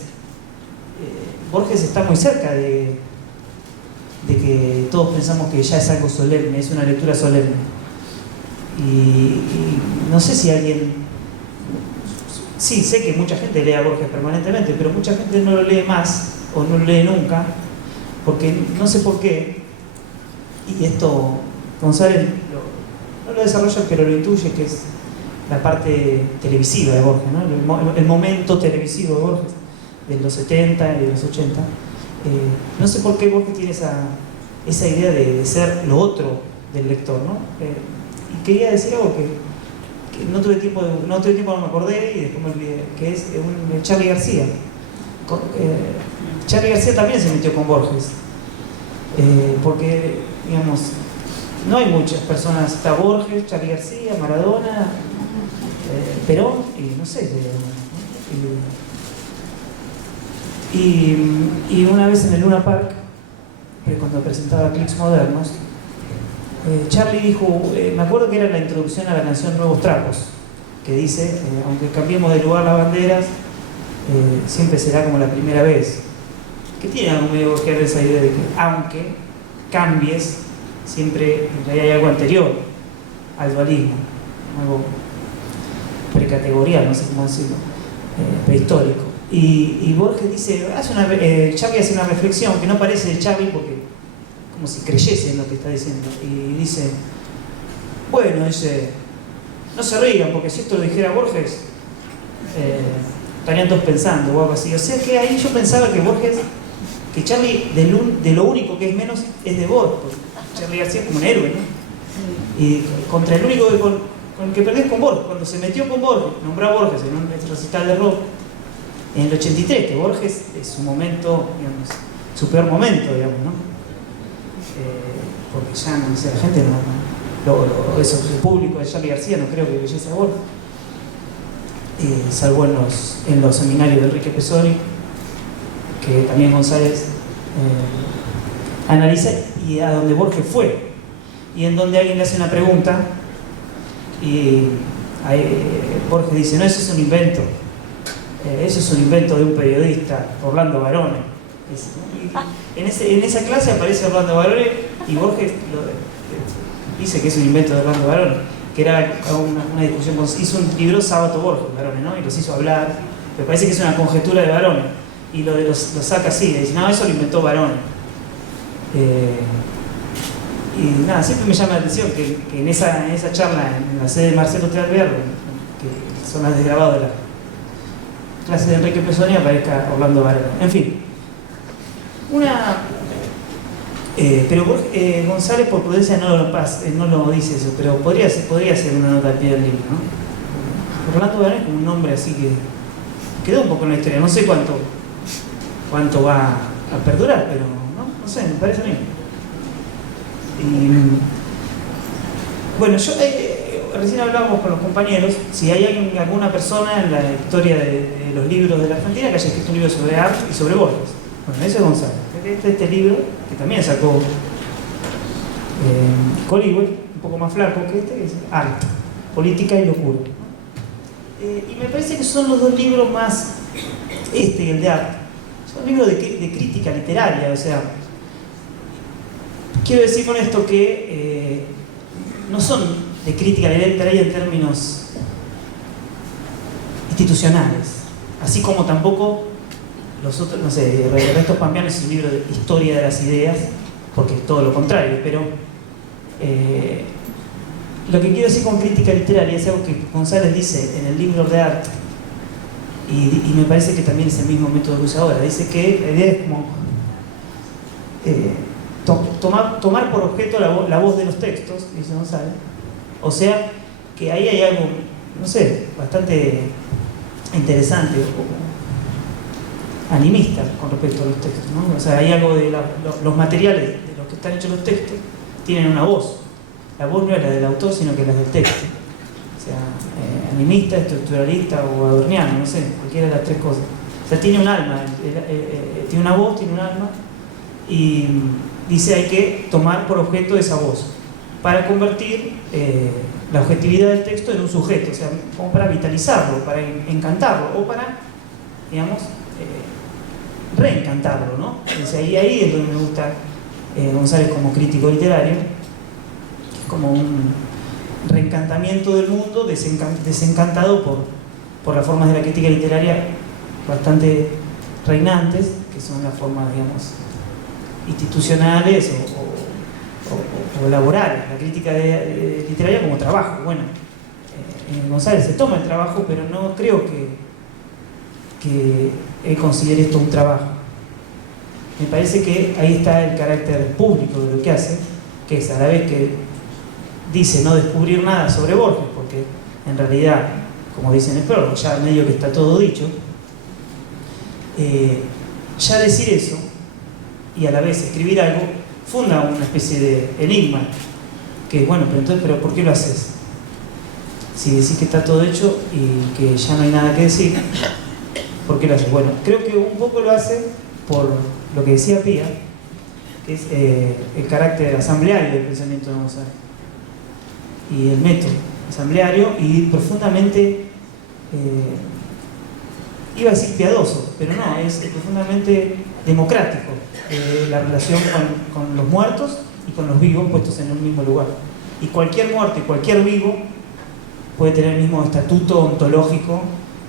Borges está muy cerca de que todos pensamos que ya es algo solemne, es una lectura solemne. Y no sé si alguien... Sí, sé que mucha gente lee a Borges permanentemente, pero mucha gente no lo lee más, o no lo lee nunca, porque no sé por qué, y esto González no lo desarrolla, pero lo intuye, que es la parte televisiva de Borges, ¿no? El momento televisivo de Borges, de los 70 y de los 80. No sé por qué Borges tiene esa idea de ser lo otro del lector, ¿no? Y quería decir algo que no tuve tiempo, no me acordé y después me olvidé, que es un Charly García. Charly García también se metió con Borges, porque, digamos, no hay muchas personas, está Borges, Charly García, Maradona, Perón, y no sé, y una vez en el Luna Park, cuando presentaba Clics Modernos, Charly dijo, me acuerdo que era la introducción a la canción Nuevos Trapos, que dice, aunque cambiemos de lugar las banderas, siempre será como la primera vez. Que tiene algo medio borgiano esa idea de que aunque cambies, siempre en realidad hay algo anterior al dualismo, algo precategorial, no sé cómo decirlo, prehistórico. Y Borges dice, Charly hace una reflexión que no parece de Charly porque como si creyese en lo que está diciendo, y dice, bueno, dice, no se rían porque si esto lo dijera Borges, estarían todos pensando o algo así. O sea que ahí yo pensaba que Borges, que Charly de lo único que es menos es de Borges, porque Charly García es como un héroe, ¿no? Y contra el único que con el que perdió es con Borges. Cuando se metió con Borges, nombró a Borges en un recital de rock en el 83, que Borges es su momento, digamos, su peor momento, digamos, ¿no? Porque ya no sé, la gente eso, el público de Charly García no creo que leyese a Borges, salvo en los seminarios de Enrique Pessory, que también González analiza, y a donde Borges fue, y en donde alguien le hace una pregunta y Borges dice, no, eso es un invento, eso es un invento de un periodista, Orlando Barone. En esa clase aparece Orlando Barone y Borges dice que es un invento de Orlando Barone, que era una discusión, hizo un libro Sábato Borges, Barone, ¿no? Y los hizo hablar, pero parece que es una conjetura de Barone, y lo saca así, le dice, no, eso lo inventó Barone. Y nada, siempre me llama la atención que en esa charla, en la sede de Marcelo Teatro, que son las desgrabadas de la clase de Enrique Pessory, aparezca Orlando Barone. En fin, pero González por prudencia no lo dice eso, pero podría ser una nota al pie del libro, ¿no? Orlando Barone es como un nombre así que quedó un poco en la historia, no sé cuánto va a perdurar, pero no sé, me parece a mí. Y, bueno, yo recién hablábamos con los compañeros si hay alguna persona en la historia de los libros de la Argentina que haya escrito un libro sobre arte y sobre Borges. Bueno, ese es González. Este libro, que también sacó Coligüe, un poco más flaco que que es Arte, Política y Locura. Y me parece que son los dos libros más, y el de Arte, son libros de crítica literaria, o sea, quiero decir con esto que no son de crítica literaria en términos institucionales, así como tampoco los otros, no sé, Restos Pampeanos es un libro de historia de las ideas, porque es todo lo contrario, pero lo que quiero decir con crítica literaria es algo que González dice en el libro de Arte, y me parece que también es el mismo método que usa ahora. Dice que la idea es como tomar por objeto la voz de los textos, dice González, o sea que ahí hay algo, no sé, bastante interesante, animista con respecto a los textos, ¿no? O sea, hay algo de los materiales de los que están hechos los textos tienen una voz. La voz no es la del autor, sino que es la del texto. O sea, animista, estructuralista o adorniano, no sé, cualquiera de las tres cosas. O sea, tiene un alma, tiene una voz, tiene un alma, y dice hay que tomar por objeto esa voz para convertir la objetividad del texto en un sujeto, o sea, como para vitalizarlo, para encantarlo, o para, digamos, reencantarlo, ¿no? Entonces ahí es donde me gusta González como crítico literario, que es como un reencantamiento del mundo desencantado por las formas de la crítica literaria bastante reinantes, que son las formas, digamos, institucionales o laborales, la crítica literaria como trabajo. Bueno, González se toma el trabajo, pero no creo que él considere esto un trabajo. Me parece que ahí está el carácter público de lo que hace, que es a la vez que dice no descubrir nada sobre Borges, porque en realidad, como dice en el prólogo, ya medio que está todo dicho, ya decir eso y a la vez escribir algo funda una especie de enigma, que bueno, pero entonces, ¿pero por qué lo haces? Si decís que está todo hecho y que ya no hay nada que decir, ¿por qué lo haces? Bueno, creo que un poco lo hace por lo que decía Pía, que es el carácter asambleario del pensamiento de González y el método asambleario y profundamente, iba a decir piadoso, pero no, es profundamente democrático, la relación con los muertos y con los vivos puestos en un mismo lugar. Y cualquier muerto y cualquier vivo puede tener el mismo estatuto ontológico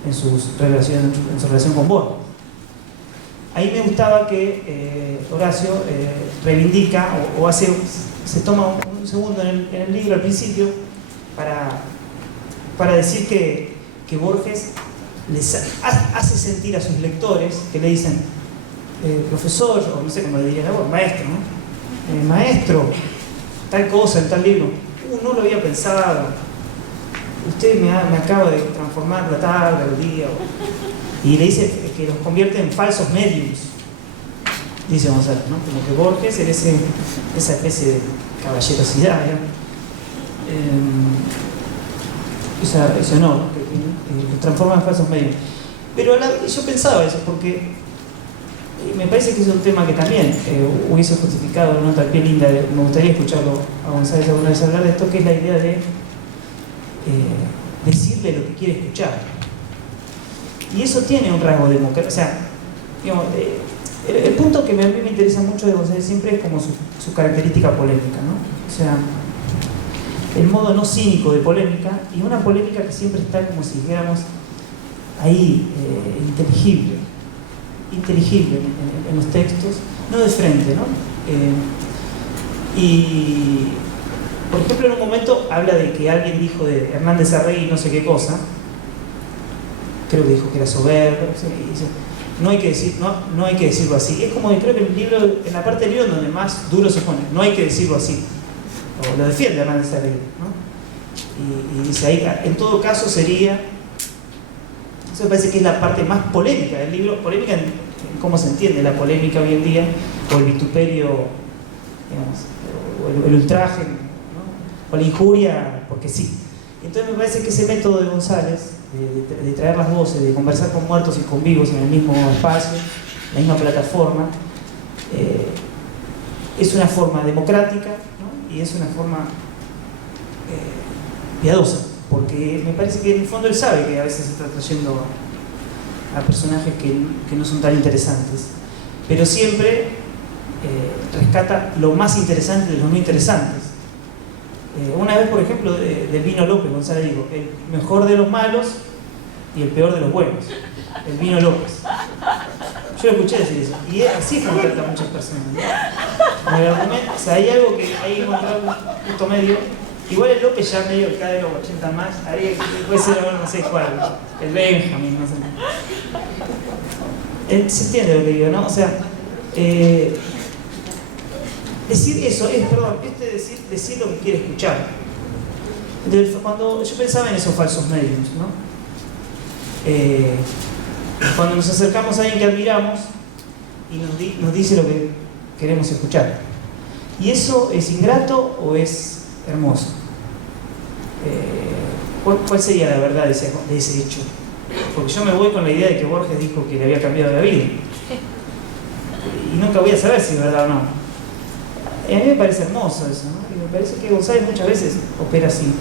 en su relación con Borges. Ahí me gustaba que Horacio reivindica o hace, se toma un segundo en el libro al principio para decir que Borges les hace sentir a sus lectores que le dicen profesor, o no sé cómo le dirían ahora, maestro, ¿no? Maestro, tal cosa en tal libro, no lo había pensado, usted me acaba de transformar la tarde, el día, y le dice que los convierte en falsos mediums, dice González, ¿no? Como que Borges era esa especie de caballerosidad, ese honor, que los transforma en falsos mediums. Pero yo pensaba eso, porque me parece que es un tema que también hubiese justificado una nota al pie linda, me gustaría escucharlo a González alguna vez hablar de esto, que es la idea de decirle lo que quiere escuchar. Y eso tiene un rasgo democrático. O sea, digamos, el punto que a mí me interesa mucho de González siempre es como su característica polémica, ¿no? O sea, el modo no cínico de polémica, y una polémica que siempre está como si dijéramos ahí, inteligible en los textos, no de frente, ¿no? Y por ejemplo, en un momento habla de que alguien dijo de Hernández Arregui no sé qué cosa, creo que dijo que era soberbio, y dice, no hay que decirlo así. Es como que creo que en la parte del libro donde más duro se pone, no hay que decirlo así, o lo defiende Hernández Arregui, ¿no? Y dice ahí, en todo caso sería, eso me parece que es la parte más polémica del libro, polémica en cómo se entiende la polémica hoy en día, o el vituperio, digamos, o el ultraje, ¿no? O la injuria, porque sí. Entonces me parece que ese método de González, de traer las voces, de conversar con muertos y con vivos en el mismo espacio, en la misma plataforma, es una forma democrática, ¿no? Y es una forma piadosa, porque me parece que en el fondo él sabe que a veces se está trayendo a personajes que no son tan interesantes, pero siempre rescata lo más interesante de los no interesantes. Una vez, por ejemplo, del Vino López, González dijo, el mejor de los malos y el peor de los buenos, el Vino López. Yo lo escuché decir eso, y así es como trata a muchas personas, ¿no? En el argumento, o sea, hay algo que hay encontrado un punto medio. Igual el López ya medio que cae los 80 más, ahí puede ser, no sé cuál, el Benjamin, no sé. Se entiende lo que digo, ¿no? O sea, decir eso, decir lo que quiere escuchar. Entonces, cuando yo pensaba en esos falsos medios, ¿no? Cuando nos acercamos a alguien que admiramos y nos dice lo que queremos escuchar. ¿Y eso es ingrato o es hermoso? ¿Cuál sería la verdad de ese hecho? Porque yo me voy con la idea de que Borges dijo que le había cambiado la vida. Y nunca voy a saber si es verdad o no. Y a mí me parece hermoso eso, ¿no? Y me parece que González muchas veces opera así.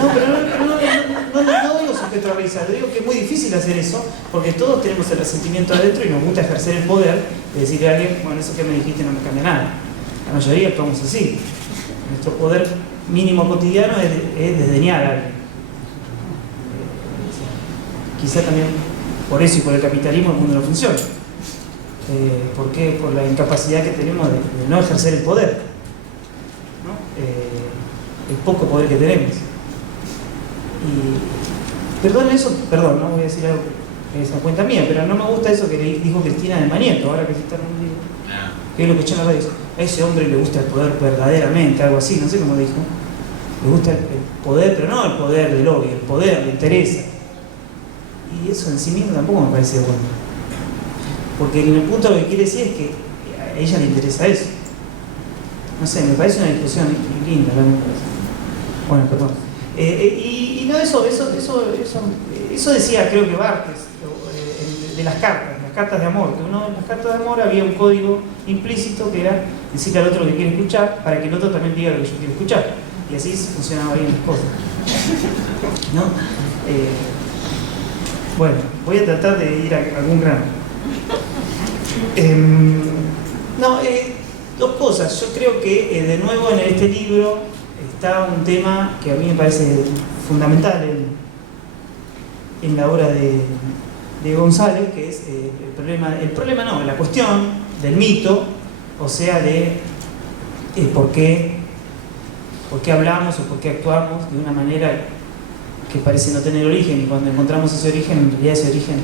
No, pero no digo sujeto a risa, digo que es muy difícil hacer eso, porque todos tenemos el resentimiento adentro y nos gusta ejercer el poder de decirle a alguien, bueno, eso que me dijiste no me cambia nada. La mayoría actuamos así. Nuestro poder mínimo cotidiano es desdeñar a alguien. Quizá también por eso y por el capitalismo el mundo no funciona. ¿Por qué? Por la incapacidad que tenemos de no ejercer el poder, ¿no? El poco poder que tenemos. Y perdón, no voy a decir algo que es a cuenta mía, pero no me gusta eso que le dijo Cristina de Manieto, ahora que se está en un libro, que es lo que echó en la radio. A ese hombre le gusta el poder verdaderamente, algo así, no sé cómo dijo. Le gusta el poder, pero no el poder del odio, el poder, le interesa. Y eso en sí mismo tampoco me parece bueno. Porque en el punto lo que quiere decir es que a ella le interesa eso. No sé, me parece una discusión linda realmente. Bueno, perdón. Y no eso decía, creo que Barthes, de las cartas de amor, que uno en las cartas de amor había un código implícito que era decirle al otro lo que quiere escuchar para que el otro también diga lo que yo quiero escuchar. Y así funcionaba bien las cosas. ¿No? Bueno, voy a tratar de ir a algún grano. Dos cosas. Yo creo que de nuevo en este libro está un tema que a mí me parece fundamental en la obra de González, que es la cuestión del mito, o sea, de por qué hablamos o por qué actuamos de una manera que parece no tener origen, y cuando encontramos ese origen, en realidad ese origen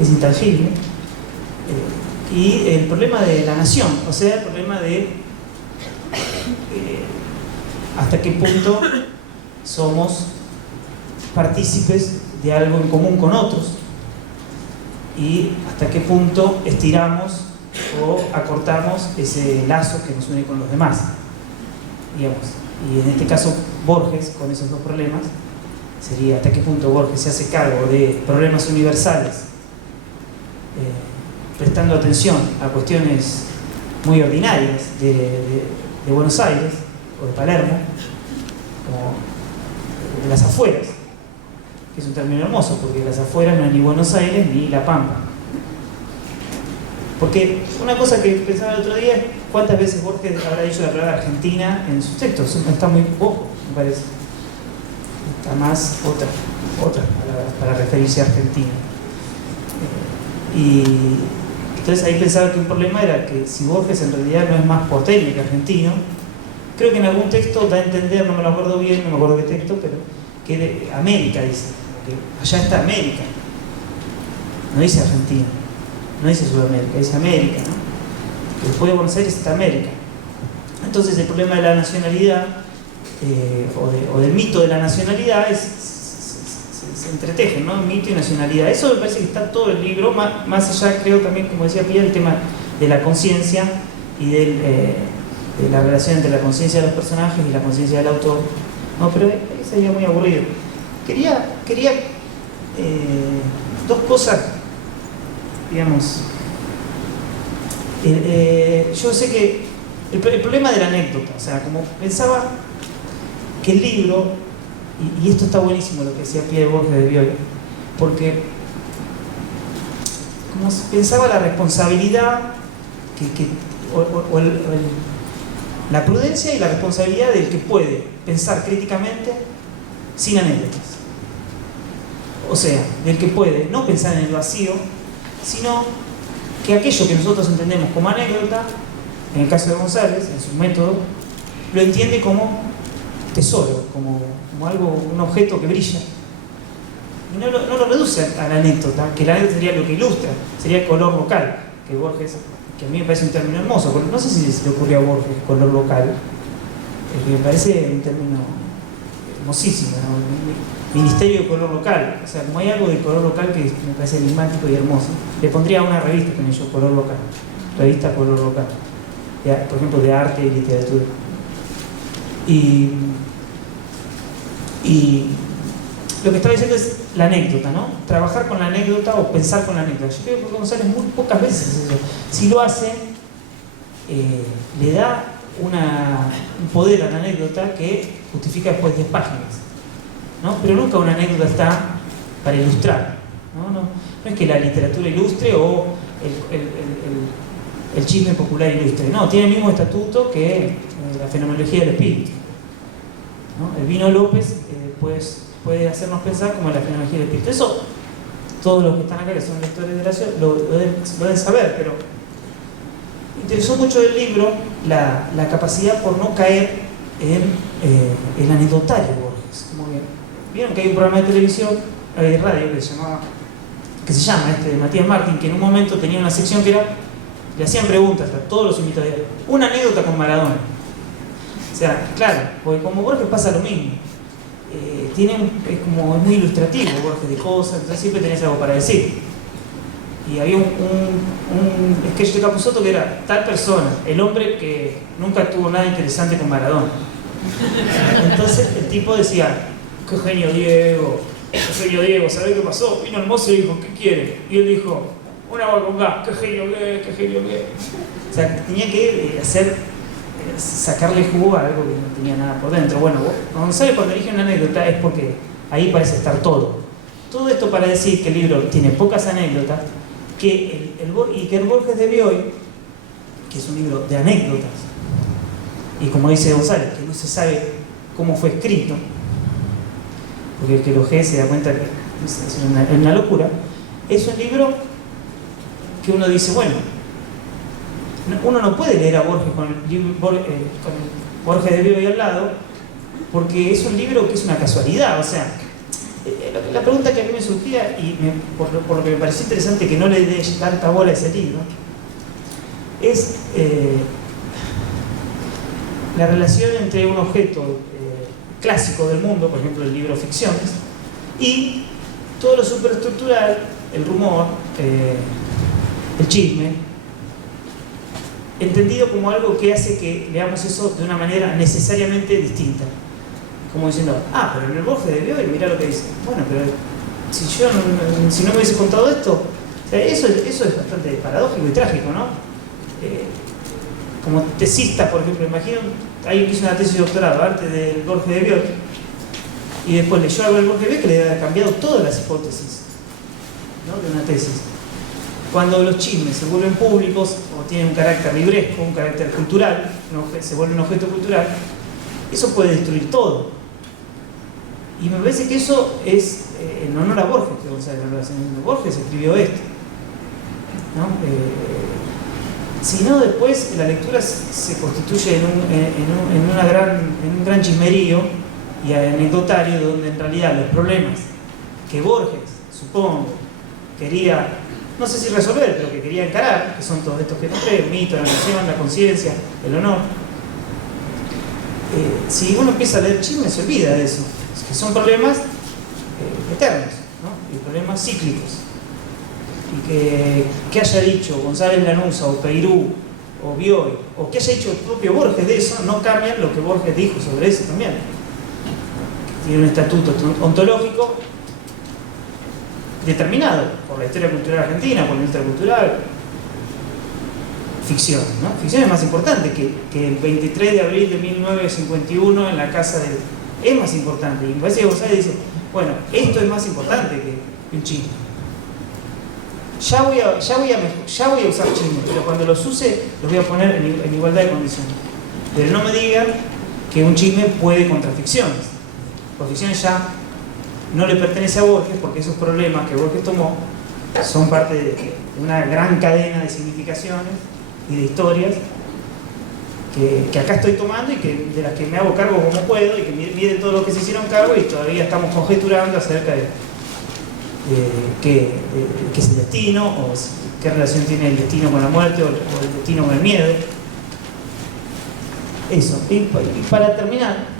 es intangible. Y el problema de la nación, o sea, el problema de hasta qué punto somos partícipes de algo en común con otros y hasta qué punto estiramos o acortamos ese lazo que nos une con los demás, digamos. Y en este caso Borges, con esos dos problemas, sería hasta qué punto Borges se hace cargo de problemas universales, prestando atención a cuestiones muy ordinarias de Buenos Aires o de Palermo, como de las afueras, que es un término hermoso, porque las afueras no es ni Buenos Aires ni La Pampa. Porque una cosa que pensaba el otro día es cuántas veces Borges habrá dicho la palabra Argentina en sus textos. Está muy poco, me parece. Está más otras palabras para referirse a Argentina. Y entonces ahí pensaba que un problema era que si Borges en realidad no es más porteño que argentino, creo que en algún texto da a entender, no me lo acuerdo bien, no me acuerdo qué texto, pero que de América dice, que allá está América, no dice Argentina, no dice Sudamérica, dice América, ¿no? Que después de Buenos Aires está América. Entonces el problema de la nacionalidad o del mito de la nacionalidad se entretejen, ¿no? Mito y nacionalidad. Eso me parece que está todo el libro, más allá, creo también, como decía Pía, el tema de la conciencia y de la relación entre la conciencia de los personajes y la conciencia del autor. No, pero ahí sería muy aburrido. Quería dos cosas, digamos. Yo sé que el problema de la anécdota, o sea, como pensaba que el libro, y esto está buenísimo lo que decía Pía de Borges de Viola, porque como pensaba la responsabilidad la prudencia y la responsabilidad del que puede pensar críticamente sin anécdotas. O sea, del que puede no pensar en el vacío, sino que aquello que nosotros entendemos como anécdota, en el caso de González, en su método, lo entiende como tesoro, como algo, un objeto que brilla. Y no lo reduce a la anécdota, que la anécdota sería lo que ilustra, sería el color local, que Borges, que a mí me parece un término hermoso, porque no sé si se le ocurrió a Borges color local, que me parece un término hermosísimo, ¿no? Ministerio de color local, o sea, como hay algo de color local que me parece enigmático y hermoso, le pondría una revista con ello, color local, revista color local, por ejemplo, de arte y literatura. Y lo que estaba diciendo es la anécdota, ¿no? Trabajar con la anécdota o pensar con la anécdota. Yo creo que González muy pocas veces hace eso. Si lo hace, le da un poder a la anécdota que justifica después 10 páginas, ¿no? Pero nunca una anécdota está para ilustrar, ¿no? No es que la literatura ilustre o el chisme popular ilustre, no, tiene el mismo estatuto que la fenomenología del espíritu, ¿no? El Vino López puede hacernos pensar como la fenomenología del espíritu. Eso todos los que están acá, que son lectores de Horacio, lo deben saber, pero me interesó mucho del libro la capacidad por no caer en el anecdotario de Borges. Como que, vieron que hay un programa de televisión, de radio, que se llama de Matías Martín, que en un momento tenía una sección que era, le hacían preguntas a todos los invitados, una anécdota con Maradona. O sea, claro, porque como Borges pasa lo mismo. Es como muy ilustrativo Borges de cosas, entonces siempre tenés algo para decir. Y había un sketch de Capusotto que era tal persona, el hombre que nunca tuvo nada interesante con Maradona. Entonces el tipo decía, qué genio Diego, ¿sabés qué pasó? Vino el mozo y dijo, ¿qué quiere? Y él dijo, un agua con gas, qué genio que. O sea, tenía que sacarle jugo a algo que no tenía nada por dentro. Bueno, González cuando elige una anécdota es porque ahí parece estar todo. Todo esto para decir que el libro tiene pocas anécdotas, y que el Borges de Bioy, que es un libro de anécdotas, y como dice González, que no se sabe cómo fue escrito, porque el que lo lee se da cuenta que es una locura, es un libro que uno dice, bueno, uno no puede leer a Borges con Borges de Bioy al lado, porque es un libro que es una casualidad. O sea, la pregunta que a mí me surgía, y por lo que me pareció interesante que no le dé tanta bola a ese libro, es la relación entre un objeto clásico del mundo, por ejemplo el libro Ficciones, y todo lo superestructural, el rumor, el chisme, entendido como algo que hace que veamos eso de una manera necesariamente distinta. Como diciendo, pero en el Borges de Bioy, mirá lo que dice. Bueno, pero si no me hubiese contado esto, o sea, eso es bastante paradójico y trágico, ¿no? Como tesista, por ejemplo, imagino alguien que hizo una tesis de doctorado antes del Borges de Bioy y después leyó algo del Borges de Bioy que le había cambiado todas las hipótesis, ¿no?, de una tesis. Cuando los chismes se vuelven públicos o tienen un carácter libresco, un carácter cultural, se vuelve un objeto cultural, eso puede destruir todo. Y me parece que eso es en honor a Borges, que González Borges escribió esto, ¿no? Si no, después la lectura se constituye en un gran chismerío y anecdotario, donde en realidad los problemas que Borges, supongo, quería, no sé si resolver, pero que quería encarar, que son todos estos que nombré: el mito, la nación, la conciencia, el honor. Si uno empieza a leer chisme, se olvida de eso, que son problemas eternos, ¿no? Y problemas cíclicos. Y que haya dicho González Lanuza o Peirú o Bioy, o que haya dicho el propio Borges de eso, no cambia lo que Borges dijo sobre eso también. Tiene un estatuto ontológico determinado por la historia cultural argentina, por la industria cultural. Ficción, ¿no? Ficción es más importante que el 23 de abril de 1951 en la casa del... Es más importante. Y me parece que González dice, bueno, esto es más importante que un chisme. Ya voy a usar chismes, pero cuando los use los voy a poner en igualdad de condiciones. Pero no me digan que un chisme puede contra ficciones. Porque ficciones ya no le pertenece a Borges, porque esos problemas que Borges tomó son parte de una gran cadena de significaciones y de historias que acá estoy tomando y de las que me hago cargo como puedo, y que miren todo lo que se hicieron cargo, y todavía estamos conjeturando acerca de qué es el destino, o qué relación tiene el destino con la muerte, o el destino con el miedo. Eso. Y para terminar,